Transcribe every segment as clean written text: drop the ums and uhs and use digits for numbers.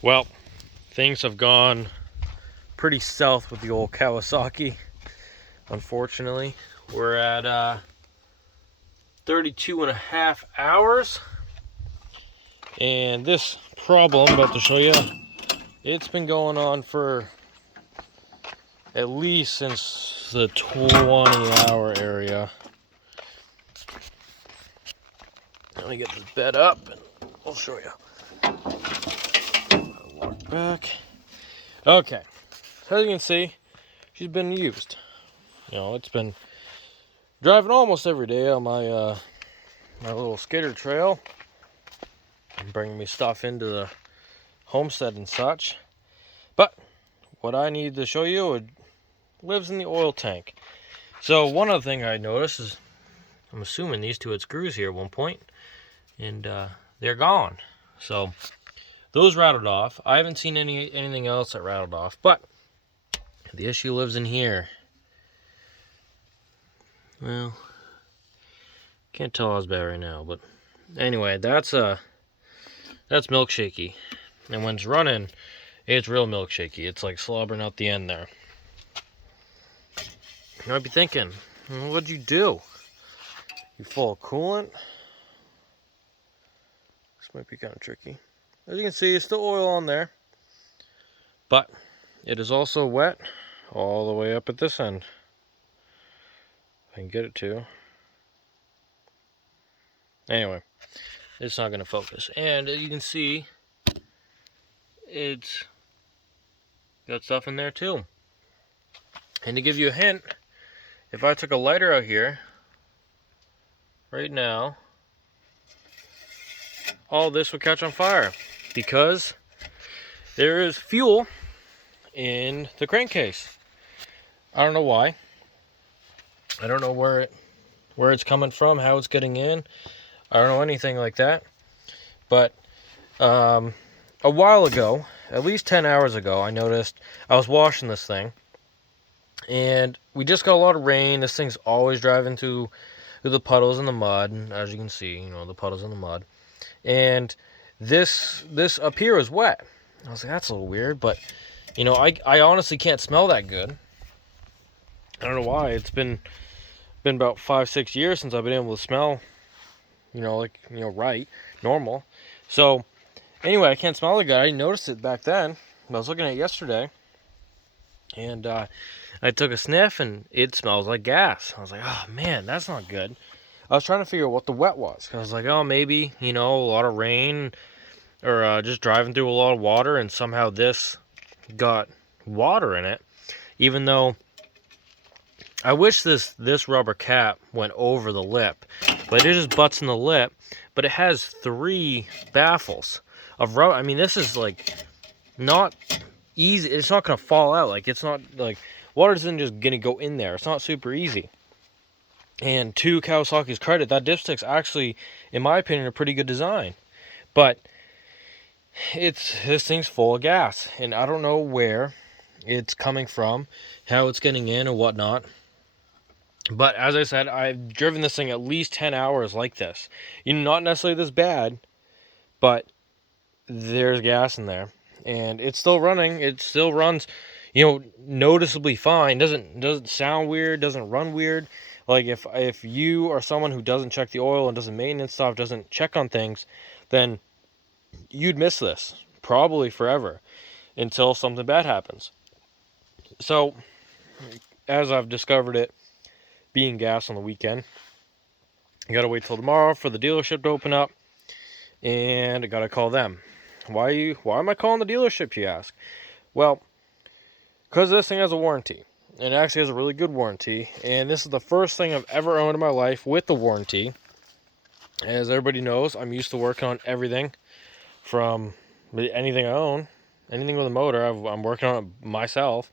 Well, things have gone pretty south with the old Kawasaki. Unfortunately, we're at 32 and a half hours. And this problem I'm about to show you, it's been going on for at least since the 20-hour area. Let me get this bed up and I'll show you. Walk back. Okay, so as you can see, she's been used. It's been driving almost every day on my my little skater trail and bringing me stuff into the homestead and such. But what I need to show you, it lives in the oil tank. So one other thing I noticed is, I'm assuming these two had screws here at one point, and they're gone. So those rattled off. I haven't seen anything else that rattled off, but the issue lives in here. Well, can't tell how's bad right now, but anyway, that's milkshakey, and when it's running, it's real milkshakey. It's like slobbering out the end there. You might be thinking, what'd you do? You full of coolant? This might be kind of tricky. As you can see, it's still oil on there, but it is also wet all the way up at this end. If I can get it to. Anyway, it's not going to focus. And you can see, it's got stuff in there too. And to give you a hint, if I took a lighter out here, right now, all this would catch on fire because there is fuel in the crankcase. I don't know why. I don't know where it's coming from, how it's getting in. I don't know anything like that. But a while ago, at least 10 hours ago, I noticed I was washing this thing, and we just got a lot of rain. This thing's always driving through the puddles and the mud, as you can see, the puddles and the mud. And this up here is wet. I was like, that's a little weird, but I honestly can't smell that good. I don't know why. It's been about 5-6 years since I've been able to smell, right, normal. So anyway, I can't smell it good. I didn't notice it back then. I was looking at it yesterday, and I took a sniff, and it smells like gas. I was like, oh man, that's not good. I was trying to figure out what the wet was. I was like, oh, maybe, a lot of rain, or just driving through a lot of water, and somehow this got water in it. Even though I wish this rubber cap went over the lip, but it just butts in the lip. But it has 3 baffles of rubber. I mean, this is like not easy. It's not gonna fall out. Like, it's not like water isn't just gonna go in there. It's not super easy. And to Kawasaki's credit, that dipstick's actually, in my opinion, a pretty good design. But this thing's full of gas, and I don't know where it's coming from, how it's getting in, and whatnot. But as I said, I've driven this thing at least 10 hours like this. Not necessarily this bad, but there's gas in there, and it's still running. It still runs, noticeably fine. Doesn't sound weird. Doesn't run weird. Like, if you are someone who doesn't check the oil and doesn't maintenance stuff, doesn't check on things, then you'd miss this probably forever until something bad happens. So, as I've discovered it being gas on the weekend, I gotta wait till tomorrow for the dealership to open up, and I gotta call them. Why am I calling the dealership, you ask? Well, because this thing has a warranty. And it actually has a really good warranty. And this is the first thing I've ever owned in my life with the warranty. As everybody knows, I'm used to working on everything from anything I own. Anything with a motor, I'm working on it myself.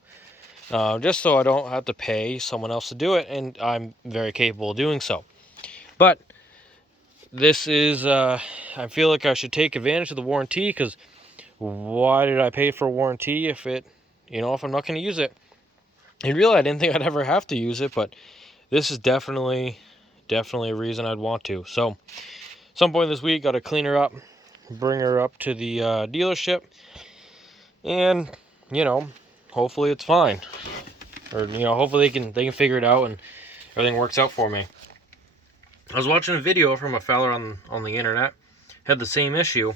Just so I don't have to pay someone else to do it. And I'm very capable of doing so. But this is, I feel like I should take advantage of the warranty. Because why did I pay for a warranty if I'm not going to use it? And really, I didn't think I'd ever have to use it, but this is definitely a reason I'd want to. So, some point this week, got to clean her up, bring her up to the dealership, and hopefully it's fine, or hopefully they can figure it out and everything works out for me. I was watching a video from a fella on the internet, had the same issue.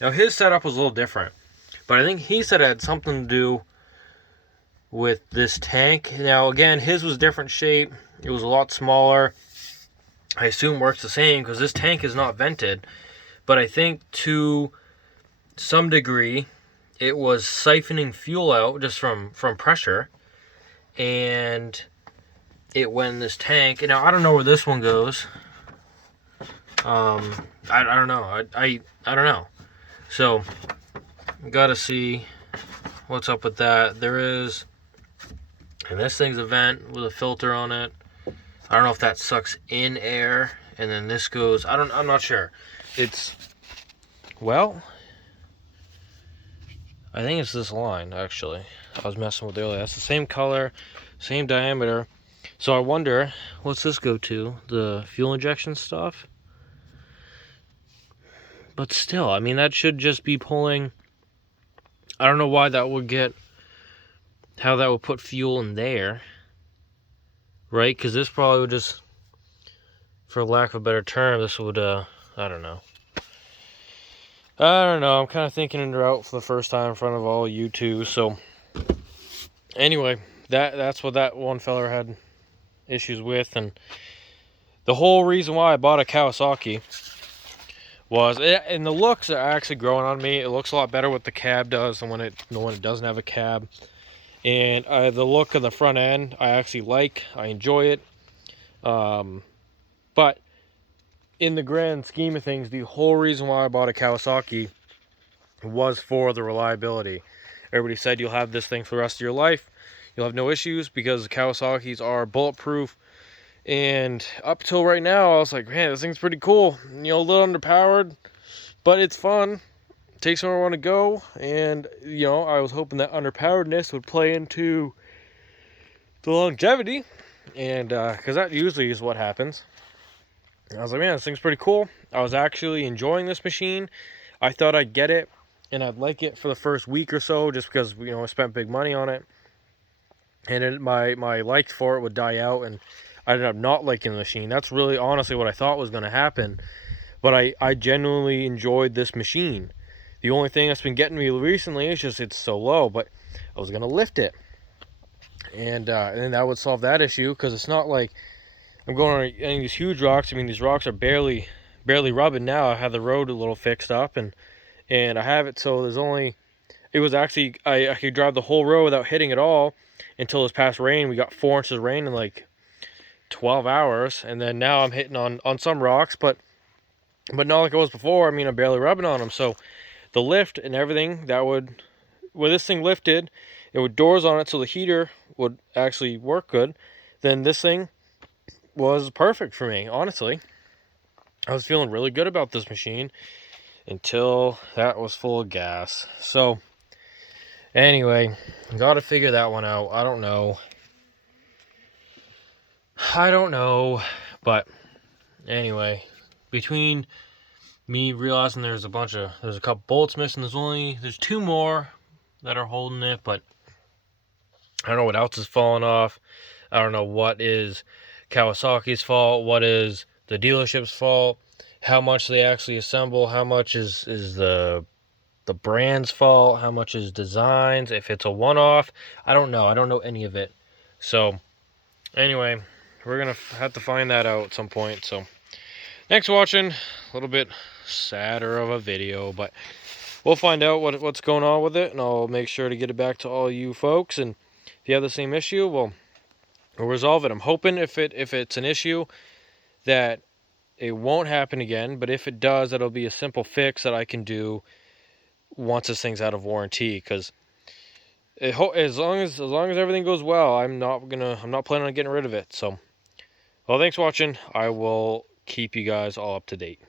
Now his setup was a little different, but I think he said it had something to do with this tank. Now again, his was different shape. It was a lot smaller. I assume works the same because this tank is not vented, but I think to some degree it was siphoning fuel out just from pressure, and it went in this tank. And now I don't know where this one goes. I don't know. I don't know. So gotta see what's up with that. There is, and this thing's a vent with a filter on it. I don't know if that sucks in air, and then this goes. I'm not sure. It's, well, I think it's this line actually. I was messing with earlier. That's the same color, same diameter. So I wonder, what's this go to? The fuel injection stuff? But still, I mean, that should just be pulling. I don't know why that would how that would put fuel in there. Right? Because this probably would just, for lack of a better term, this would, I don't know. I'm kind of thinking it out for the first time in front of all you two. So, anyway, that's what that one fella had issues with. And the whole reason why I bought a Kawasaki was, and the looks are actually growing on me. It looks a lot better what the cab does than when it doesn't have a cab. And the look of the front end, I actually like. I enjoy it. But in the grand scheme of things, the whole reason why I bought a Kawasaki was for the reliability. Everybody said you'll have this thing for the rest of your life. You'll have no issues because the Kawasaki's are bulletproof. And up till right now, I was like, man, this thing's pretty cool. A little underpowered, but it's fun. Takes where I want to go. And, I was hoping that underpoweredness would play into the longevity. And, because that usually is what happens. And I was like, man, this thing's pretty cool. I was actually enjoying this machine. I thought I'd get it, and I'd like it for the first week or so, just because, I spent big money on it. And my like for it would die out, and I ended up not liking the machine. That's really honestly what I thought was going to happen. But I genuinely enjoyed this machine. The only thing that's been getting me recently is just it's so low, but I was going to lift it. And then that would solve that issue, because it's not like I'm going on any of these huge rocks. I mean, these rocks are barely rubbing now. I have the road a little fixed up, and I have it so there's only, it was actually, I could drive the whole road without hitting it all until this past rain. We got 4 inches of rain in like 12 hours, and then now I'm hitting on some rocks, but not like it was before. I mean, I'm barely rubbing on them. So the lift and everything, that would, when this thing lifted, it would doors on it so the heater would actually work good. Then this thing was perfect for me, honestly. I was feeling really good about this machine until that was full of gas. So anyway, gotta figure that one out. I don't know, but anyway, between me realizing there's a couple bolts missing, there's 2 more that are holding it, but I don't know what else is falling off. I don't know what is Kawasaki's fault, what is the dealership's fault, how much they actually assemble, how much is the brand's fault, how much is designs, if it's a one-off. I don't know any of it. So anyway, we're gonna have to find that out at some point. So thanks for watching. A little bit sadder of a video, but we'll find out what's going on with it, and I'll make sure to get it back to all you folks. And if you have the same issue, we'll resolve it. I'm hoping if it's an issue that it won't happen again, but if it does, that'll be a simple fix that I can do once this thing's out of warranty. Because as long as everything goes well, I'm not planning on getting rid of it. So, well, thanks for watching. I will keep you guys all up to date.